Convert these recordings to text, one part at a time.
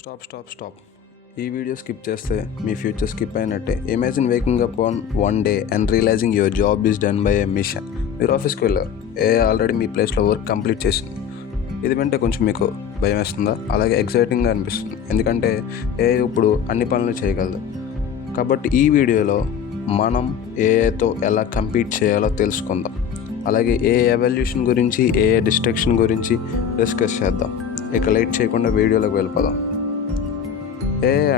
Stop. ఈ video skip చేస్తే మీ ఫ్యూచర్ స్కిప్ అయినట్టే. Imagine waking up on one day and realising your job is done by a machine. మీరు ఆఫీస్కి వెళ్ళారు, ఆల్రెడీ మీ ప్లేస్లో వర్క్ కంప్లీట్ చేసింది. ఇది వింటే కొంచెం మీకు భయం వేస్తుందా? అలాగే ఎక్సైటింగ్గా అనిపిస్తుంది, ఎందుకంటే ఇప్పుడు అన్ని పనులు చేయగలదు. కాబట్టి ఈ వీడియోలో మనం ఏఐతో ఎలా కంపీట్ చేయాలో తెలుసుకుందాం. అలాగే ఎవల్యూషన్ గురించి, డిస్ట్రక్షన్ గురించి డిస్కస్ చేద్దాం. ఇక లేట్ చేయకుండా వీడియోలోకి వెళ్ళిపోదాం.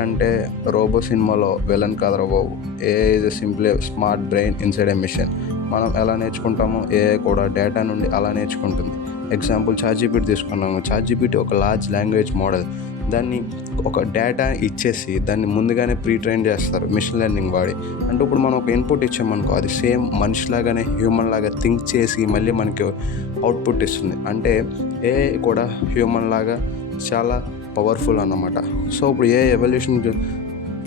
అంటే రోబో సినిమాలో విలన్ కాదురా బాబు. Is a simply smart brain inside a machine. మనం ఎలా నేర్చుకుంటామో ఏఐ కూడా డేటా నుండి అలా నేర్చుకుంటుంది. ఎగ్జాంపుల్ చాట్‌జీపీటీ తీసుకున్నాము. చాట్‌జీపీటీ ఒక లార్జ్ లాంగ్వేజ్ మోడల్. దాన్ని ఒక డేటా ఇచ్చేసి దాన్ని ముందుగానే ట్రైన్ చేస్తారు మిషన్ లెర్నింగ్ వాడి. అంటే ఇప్పుడు మనం ఒక ఇన్పుట్ ఇచ్చామనుకో, అది సేమ్ మనిషిలాగానే హ్యూమన్ లాగా థింక్ చేసి మళ్ళీ మనకి అవుట్పుట్ ఇస్తుంది. అంటే ఏఐ కూడా హ్యూమన్ లాగా చాలా పవర్ఫుల్ అన్నమాట. సో ఇప్పుడు ఎవల్యూషన్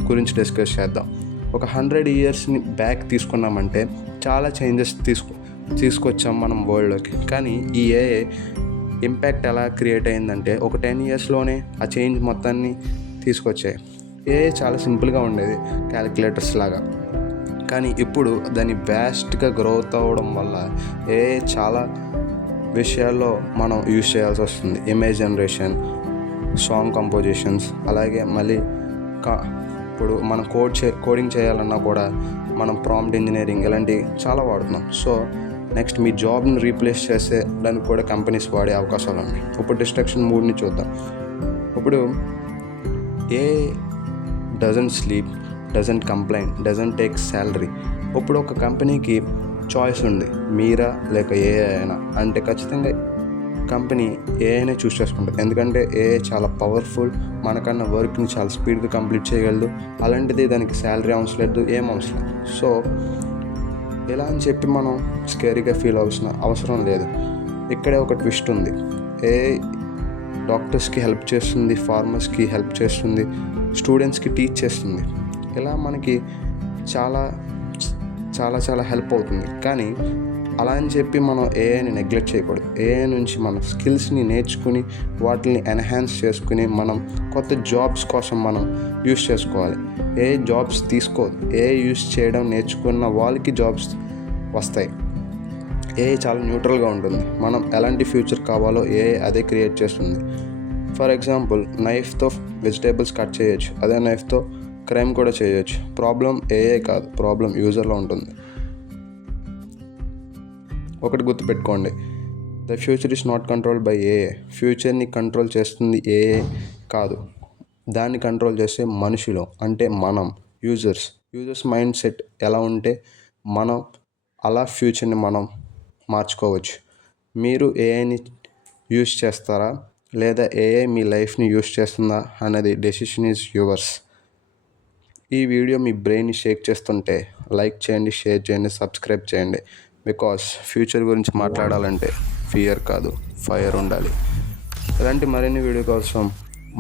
గురించి డిస్కస్ చేద్దాం. ఒక 100 yearsని బ్యాక్ తీసుకున్నామంటే చాలా చేంజెస్ తీసుకొచ్చాం మనం వరల్డ్లోకి. కానీ ఈ ఏఐ ఇంపాక్ట్ ఎలా క్రియేట్ అయిందంటే ఒక 10 yearsలోనే ఆ చేంజ్ మొత్తాన్ని తీసుకొచ్చాయి. ఏఐ చాలా సింపుల్గా ఉండేది, క్యాలిక్యులేటర్స్ లాగా. కానీ ఇప్పుడు దాన్ని వ్యాస్ట్గా గ్రోత్ అవ్వడం వల్ల ఏఐ చాలా విషయాల్లో మనం యూజ్ చేయాల్సి వస్తుంది. ఇమేజ్ జనరేషన్, సాంగ్ కంపోజిషన్స్, అలాగే మళ్ళీ ఇప్పుడు మనం కోడింగ్ చేయాలన్నా కూడా మనం ప్రాంప్ట్ ఇంజనీరింగ్ ఇలాంటివి చాలా వాడుతున్నాం. సో నెక్స్ట్ మీ జాబ్ని రీప్లేస్ చేసే దానికి కూడా కంపెనీస్ వాడే అవకాశాలు ఉన్నాయి. ఇప్పుడు డిస్ట్రక్షన్ మూడ్ని చూద్దాం. ఇప్పుడు doesn't sleep, doesn't complaint, doesn't take salary. ఇప్పుడు ఒక కంపెనీకి చాయిస్ ఉంది, మీరా లేక ఏఐ అయినా. అంటే ఖచ్చితంగా కంపెనీ ఏఐనే చూస్ చేసుకుంటుంది, ఎందుకంటే ఏఐ చాలా పవర్ఫుల్, మనకన్నా వర్క్ని చాలా స్పీడ్గా కంప్లీట్ చేయగలదు. అలాంటిది దానికి శాలరీ అవసరం లేదు, ఏం అవసరం లేదు. సో ఎలా అని చెప్పి మనం స్కేరీగా ఫీల్ అవసరం లేదు. ఇక్కడే ఒక ట్విస్ట్ ఉంది. ఏఐ డాక్టర్స్కి హెల్ప్ చేస్తుంది, ఫార్మర్స్కి హెల్ప్ చేస్తుంది, స్టూడెంట్స్కి టీచ్ చేస్తుంది. ఇలా మనకి చాలా చాలా చాలా హెల్ప్ అవుతుంది. కానీ అలా అని చెప్పి మనం ఏఐని నెగ్లెక్ట్ చేయకూడదు. ఏఐ నుంచి మన స్కిల్స్ని నేర్చుకుని వాటిని ఎన్హాన్స్ చేసుకుని మనం కొత్త జాబ్స్ కోసం మనం యూస్ చేసుకోవాలి. ఏ జాబ్స్ తీసుకోదు, ఏఐ యూస్ చేయడం నేర్చుకున్న వాళ్ళకి జాబ్స్ వస్తాయి. ఏఐ చాలా న్యూట్రల్గా ఉంటుంది. మనం ఎలాంటి ఫ్యూచర్ కావాలో ఏఐ అదే క్రియేట్ చేస్తుంది. ఫర్ ఎగ్జాంపుల్, నైఫ్తో వెజిటేబుల్స్ కట్ చేయొచ్చు, అదే నైఫ్తో క్రైమ్ కూడా చేయొచ్చు. ప్రాబ్లం ఏఐ కాదు, ప్రాబ్లం యూజర్లో ఉంటుంది. ఒకటి గుర్తుపెట్టుకోండి, the future is not controlled by AI. ఫ్యూచర్ని కంట్రోల్ చేస్తుంది ఏఐ కాదు, దాన్ని కంట్రోల్ చేసే మనుషులు, అంటే మనం యూజర్స్ మైండ్ సెట్ ఎలా ఉంటే మనం అలా ఫ్యూచర్ని మనం మార్చుకోవచ్చు. మీరు ఏఐని యూస్ చేస్తారా లేదా ఏఐ మీ లైఫ్ని యూస్ చేస్తుందా అనేది డెసిషన్ ఈజ్ యువర్స్. ఈ వీడియో మీ బ్రెయిన్ని షేక్ చేస్తుంటే లైక్ చేయండి, షేర్ చేయండి, సబ్స్క్రైబ్ చేయండి. బికాస్ ఫ్యూచర్ గురించి మాట్లాడాలంటే ఫియర్ కాదు, ఫైర్ ఉండాలి. ఇలాంటి మరిన్ని వీడియో కోసం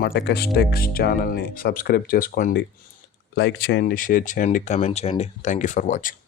మా టెక్స్ ఛానల్ని సబ్స్క్రైబ్ చేసుకోండి, లైక్ చేయండి, షేర్ చేయండి, కామెంట్ చేయండి. Thank you for watching.